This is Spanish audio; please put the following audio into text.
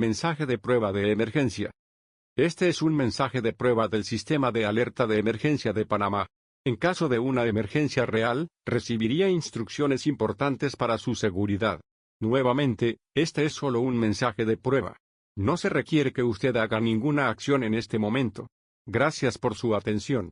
Mensaje de prueba de emergencia. Este es un mensaje de prueba del sistema de alerta de emergencia de Panamá. En caso de una emergencia real, recibiría instrucciones importantes para su seguridad. Nuevamente, este es solo un mensaje de prueba. No se requiere que usted haga ninguna acción en este momento. Gracias por su atención.